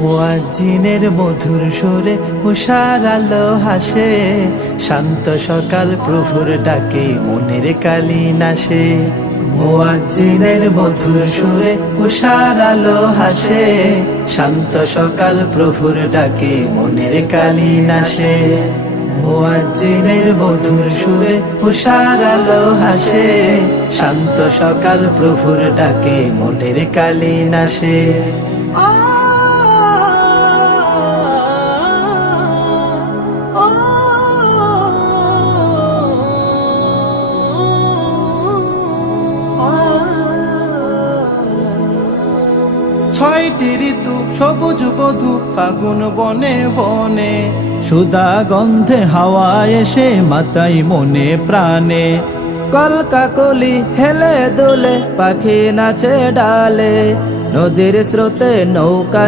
মুয়াজ্জিনের মধুর সুরে উষার আলো হাসে, শান্ত সকাল প্রভুর ডাকে মনের কালি নাশে। মুয়াজ্জিনের মধুর সুরে উষার আলো হাসে, শান্ত সকাল প্রভুর ডাকে মনের কালি নাশে। মুয়াজ্জিনের মধুর সুরে উষার আলো হাসে, শান্ত সকাল প্রভুর ডাকে মনের কালি নাশে। ছয়টি ঋতু সবুজ বধু ফাগুন বনে বনে, সুধা গন্ধে হাওয়া এসে মাতাই মনে প্রাণে। কলকাকলি হেলে দোলে পাখি নাচে ডালে, নদীর স্রোতে নৌকা